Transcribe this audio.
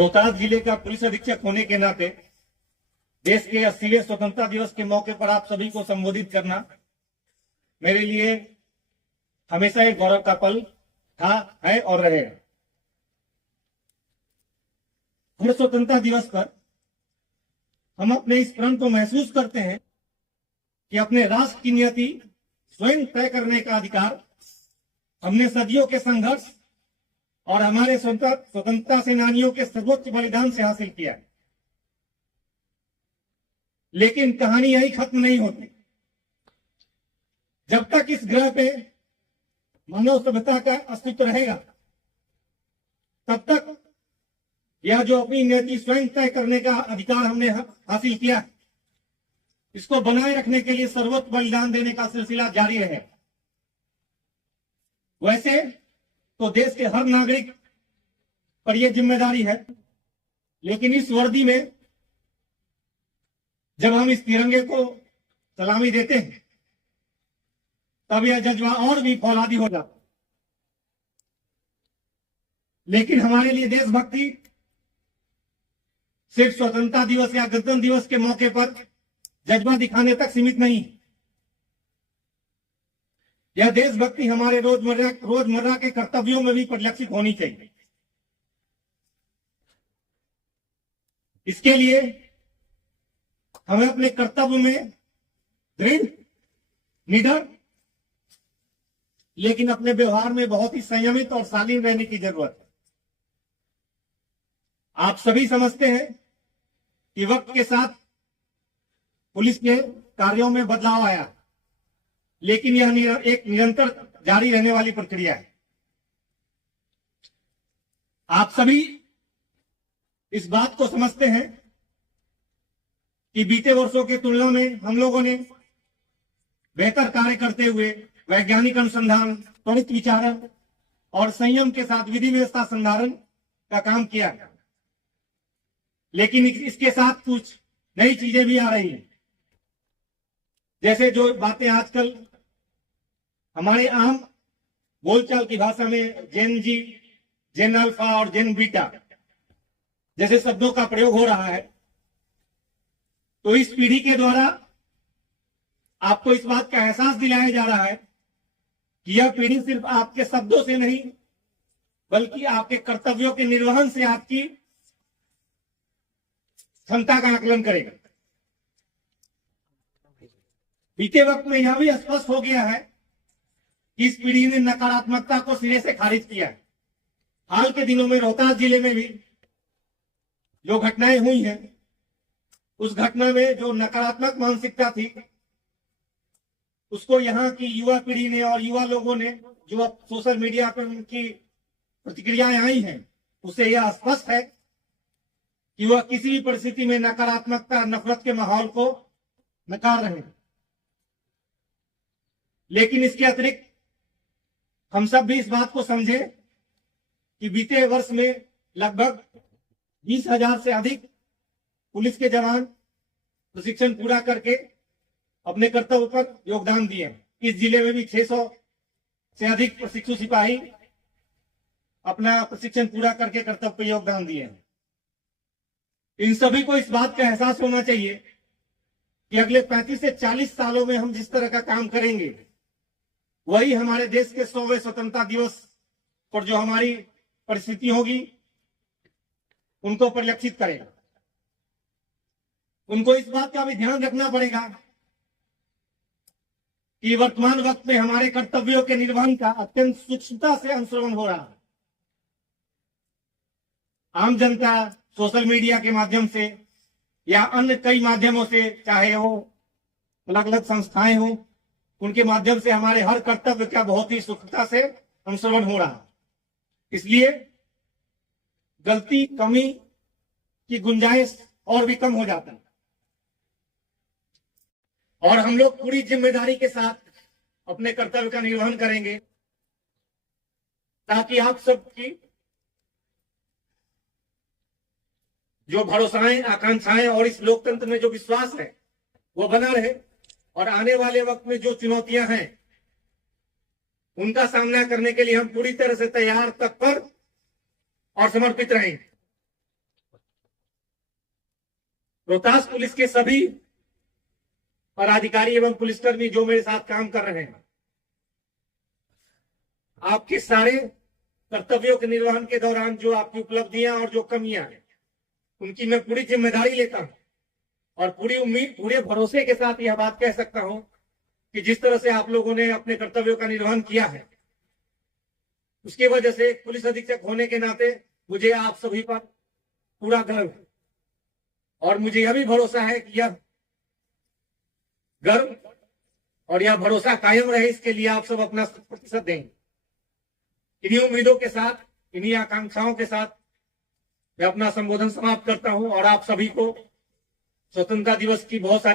रोहतास जिले का पुलिस अधीक्षक होने के नाते देश के 80वें स्वतंत्रता दिवस के मौके पर आप सभी को संबोधित करना मेरे लिए हमेशा एक गौरव का पल था, है और रहेगा। हर स्वतंत्रता दिवस पर हम अपने इस प्रण को महसूस करते हैं कि अपने राष्ट्र की नियति स्वयं तय करने का अधिकार हमने सदियों के संघर्ष और हमारे स्वतंत्रता सेनानियों के सर्वोच्च बलिदान से हासिल किया है। लेकिन कहानी यही खत्म नहीं होती। जब तक इस ग्रह पे मानव सभ्यता का अस्तित्व रहेगा, तब तक यह जो अपनी नियति स्वयं तय करने का अधिकार हमने हासिल किया, इसको बनाए रखने के लिए सर्वोच्च बलिदान देने का सिलसिला जारी रहे। वैसे तो देश के हर नागरिक पर यह जिम्मेदारी है, लेकिन इस वर्दी में जब हम इस तिरंगे को सलामी देते हैं, तब यह जज्बा और भी फौलादी हो जाता। लेकिन हमारे लिए देशभक्ति सिर्फ स्वतंत्रता दिवस या गणतंत्र दिवस के मौके पर जज्बा दिखाने तक सीमित नहीं। यह देशभक्ति हमारे रोजमर्रा के कर्तव्यों में भी परिलक्षित होनी चाहिए। इसके लिए हमें अपने कर्तव्य में दृढ़, निडर, लेकिन अपने व्यवहार में बहुत ही संयमित और शालीन रहने की जरूरत है। आप सभी समझते हैं कि वक्त के साथ पुलिस के कार्यों में बदलाव आया, लेकिन यह एक निरंतर जारी रहने वाली प्रक्रिया है। आप सभी इस बात को समझते हैं कि बीते वर्षों की तुलना में हम लोगों ने बेहतर कार्य करते हुए वैज्ञानिक अनुसंधान, त्वरित विचारण और संयम के साथ विधि व्यवस्था संधारण का काम किया, लेकिन इसके साथ कुछ नई चीजें भी आ रही हैं। जैसे जो बातें आजकल हमारे आम बोलचाल की भाषा में जेन जी, जेन अल्फा और जेन बीटा जैसे शब्दों का प्रयोग हो रहा है, तो इस पीढ़ी के द्वारा आपको इस बात का एहसास दिलाया जा रहा है कि यह पीढ़ी सिर्फ आपके शब्दों से नहीं, बल्कि आपके कर्तव्यों के निर्वहन से आपकी क्षमता का आकलन करेगा। बीते वक्त में यह भी स्पष्ट हो गया है कि इस पीढ़ी ने नकारात्मकता को सिरे से खारिज किया है। हाल के दिनों में रोहतास जिले में भी जो घटनाएं हुई हैं, उस घटना में जो नकारात्मक मानसिकता थी, उसको यहाँ की युवा पीढ़ी ने और युवा लोगों ने जो अब सोशल मीडिया पर उनकी प्रतिक्रियाएं आई हैं, उससे यह स्पष्ट है कि वह किसी भी परिस्थिति में नकारात्मकता, नफरत के माहौल को नकार रहे हैं। लेकिन इसके अतिरिक्त हम सब भी इस बात को समझे कि बीते वर्ष में लगभग 20,000 से अधिक पुलिस के जवान प्रशिक्षण पूरा करके अपने कर्तव्य पर योगदान दिए। इस जिले में भी 600 से अधिक प्रशिक्षु सिपाही अपना प्रशिक्षण पूरा करके कर्तव्य पर योगदान दिए हैं। इन सभी को इस बात का एहसास होना चाहिए कि अगले 35 से 40 सालों में हम जिस तरह का काम करेंगे, वही हमारे देश के 100वें स्वतंत्रता दिवस पर जो हमारी परिस्थिति होगी, उनको परिलक्षित करेगा। उनको इस बात का भी ध्यान रखना पड़ेगा कि वर्तमान वक्त में हमारे कर्तव्यों के निर्वहन का अत्यंत सूक्ष्मता से अनुसरण हो रहा है। आम जनता सोशल मीडिया के माध्यम से या अन्य कई माध्यमों से, चाहे वो अलग अलग संस्थाएं हों, उनके माध्यम से हमारे हर कर्तव्य का बहुत ही सूक्ष्मता से अनुसरण हो रहा है। इसलिए गलती, कमी की गुंजाइश और भी कम हो जाता है और हम लोग पूरी जिम्मेदारी के साथ अपने कर्तव्य का निर्वहन करेंगे, ताकि आप सबकी जो भरोसाएं, आकांक्षाएं और इस लोकतंत्र में जो विश्वास है, वो बना रहे और आने वाले वक्त में जो चुनौतियां हैं, उनका सामना करने के लिए हम पूरी तरह से तैयार, तत्पर और समर्पित रहेंगे। रोहतास पुलिस के सभी पदाधिकारी एवं पुलिसकर्मी जो मेरे साथ काम कर रहे हैं, आपके सारे कर्तव्यों के निर्वहन के दौरान जो आपकी उपलब्धियां और जो कमियां हैं, उनकी मैं पूरी जिम्मेदारी लेता हूं और पूरी उम्मीद, पूरे भरोसे के साथ यह बात कह सकता हूं कि जिस तरह से आप लोगों ने अपने कर्तव्यों का निर्वहन किया है, उसकी वजह से एक पुलिस अधीक्षक होने के नाते मुझे आप सभी पर पूरा गर्व है और मुझे यह भी भरोसा है कि यह गर्व और यह भरोसा कायम रहे, इसके लिए आप सब अपना 100% देंगे। इन्हीं उम्मीदों के साथ, इन्हीं आकांक्षाओं के साथ मैं अपना संबोधन समाप्त करता हूं और आप सभी को स्वतंत्रता दिवस की बहुत सारी